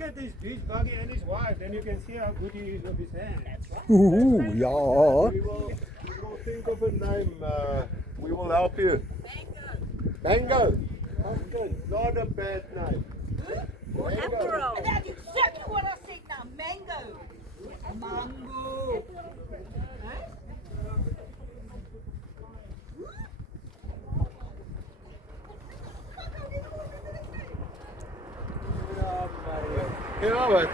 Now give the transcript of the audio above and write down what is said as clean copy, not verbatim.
look at this beach buggy and his wife, then you can see how good he is with his hands. Ooh, ja. We will think of a name. We will help you. Mango. Mango. Not a bad name. Apple. And that's exactly what I said now. Mango. Mango. Ja, maar.